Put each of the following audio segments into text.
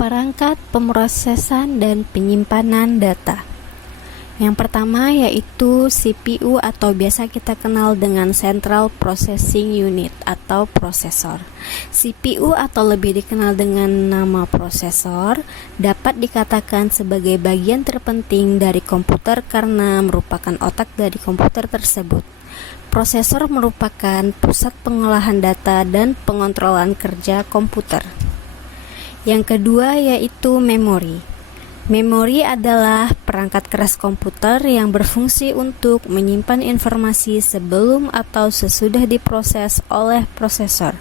Perangkat pemrosesan dan penyimpanan data. Yang pertama yaitu CPU atau biasa kita kenal dengan Central Processing Unit atau prosesor. CPU atau lebih dikenal dengan nama prosesor dapat dikatakan sebagai bagian terpenting dari komputer karena merupakan otak dari komputer tersebut. Prosesor merupakan pusat pengolahan data dan pengontrolan kerja komputer. Yang kedua yaitu memori. Memori adalah perangkat keras komputer yang berfungsi untuk menyimpan informasi sebelum atau sesudah diproses oleh prosesor.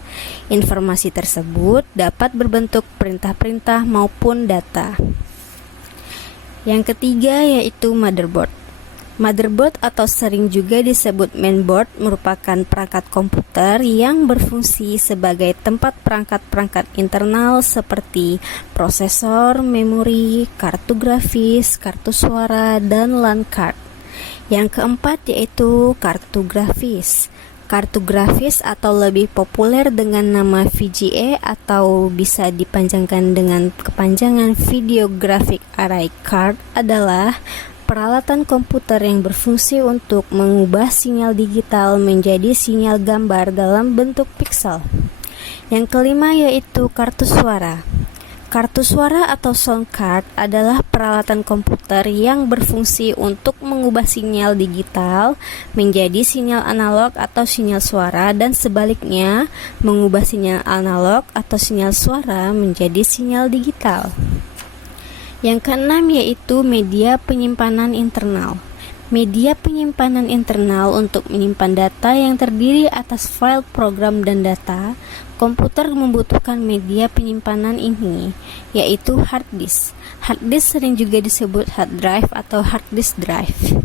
Informasi tersebut dapat berbentuk perintah-perintah maupun data. Yang ketiga yaitu motherboard. Motherboard atau sering juga disebut mainboard merupakan perangkat komputer yang berfungsi sebagai tempat perangkat-perangkat internal seperti prosesor, memori, kartu grafis, kartu suara, dan LAN card. Yang keempat yaitu kartu grafis. Kartu grafis atau lebih populer dengan nama VGA atau bisa dipanjangkan dengan kepanjangan Video Graphic Array Card adalah peralatan komputer yang berfungsi untuk mengubah sinyal digital menjadi sinyal gambar dalam bentuk piksel. Yang kelima yaitu kartu suara. Kartu suara atau sound card adalah peralatan komputer yang berfungsi untuk mengubah sinyal digital menjadi sinyal analog atau sinyal suara dan sebaliknya mengubah sinyal analog atau sinyal suara menjadi sinyal digital. Yang keenam yaitu media penyimpanan internal. Media penyimpanan internal untuk menyimpan data yang terdiri atas file, program, dan data. Komputer membutuhkan media penyimpanan ini, yaitu hard disk. Hard disk sering juga disebut hard drive atau hard disk drive.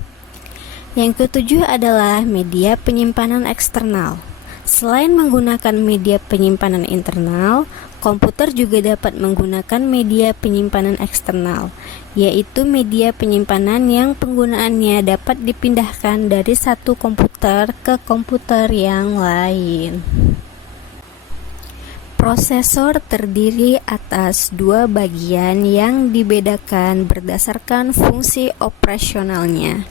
Yang ketujuh adalah media penyimpanan eksternal. Selain menggunakan media penyimpanan internal, komputer juga dapat menggunakan media penyimpanan eksternal, yaitu media penyimpanan yang penggunaannya dapat dipindahkan dari satu komputer ke komputer yang lain. Prosesor terdiri atas dua bagian yang dibedakan berdasarkan fungsi operasionalnya,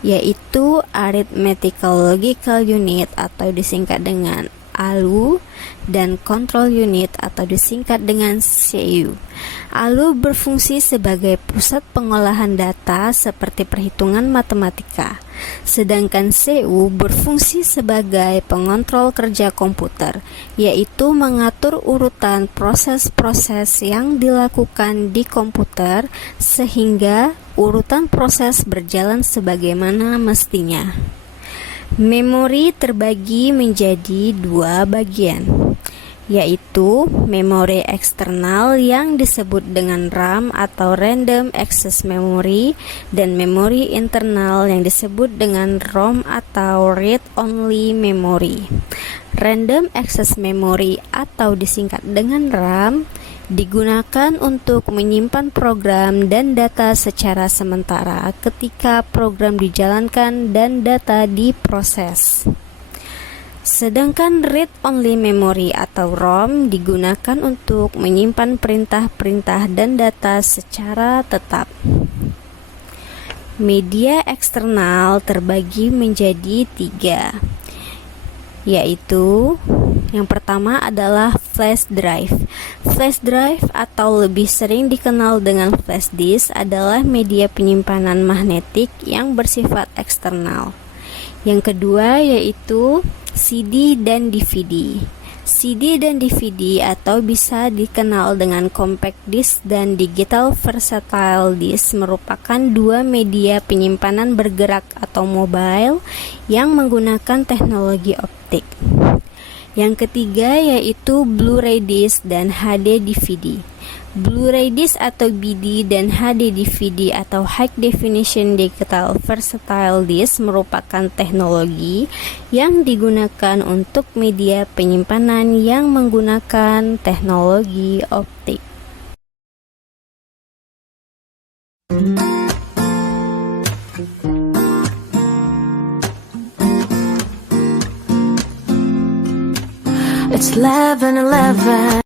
yaitu Arithmetical Logical Unit atau disingkat dengan ALU dan Control Unit atau disingkat dengan CU. ALU berfungsi sebagai pusat pengolahan data seperti perhitungan matematika, sedangkan CU berfungsi sebagai pengontrol kerja komputer, yaitu mengatur urutan proses-proses yang dilakukan di komputer sehingga urutan proses berjalan sebagaimana mestinya. Memori terbagi menjadi dua bagian, yaitu memori eksternal yang disebut dengan RAM atau Random Access Memory dan memori internal yang disebut dengan ROM atau Read Only Memory. Random Access Memory atau disingkat dengan RAM digunakan untuk menyimpan program dan data secara sementara ketika program dijalankan dan data diproses. Sedangkan Read Only Memory atau ROM digunakan untuk menyimpan perintah-perintah dan data secara tetap. Media eksternal terbagi menjadi tiga, yaitu yang pertama adalah flash drive. Flash drive atau lebih sering dikenal dengan flash disk adalah media penyimpanan magnetik yang bersifat eksternal. Yang kedua yaitu CD dan DVD. CD dan DVD atau bisa dikenal dengan compact disc dan digital versatile disc merupakan dua media penyimpanan bergerak atau mobile yang menggunakan teknologi optik. Yang ketiga yaitu Blu-ray disc dan HD DVD. Blu-ray disc atau BD dan HD DVD atau High Definition Digital Versatile Disc merupakan teknologi yang digunakan untuk media penyimpanan yang menggunakan teknologi optik. It's 11:11.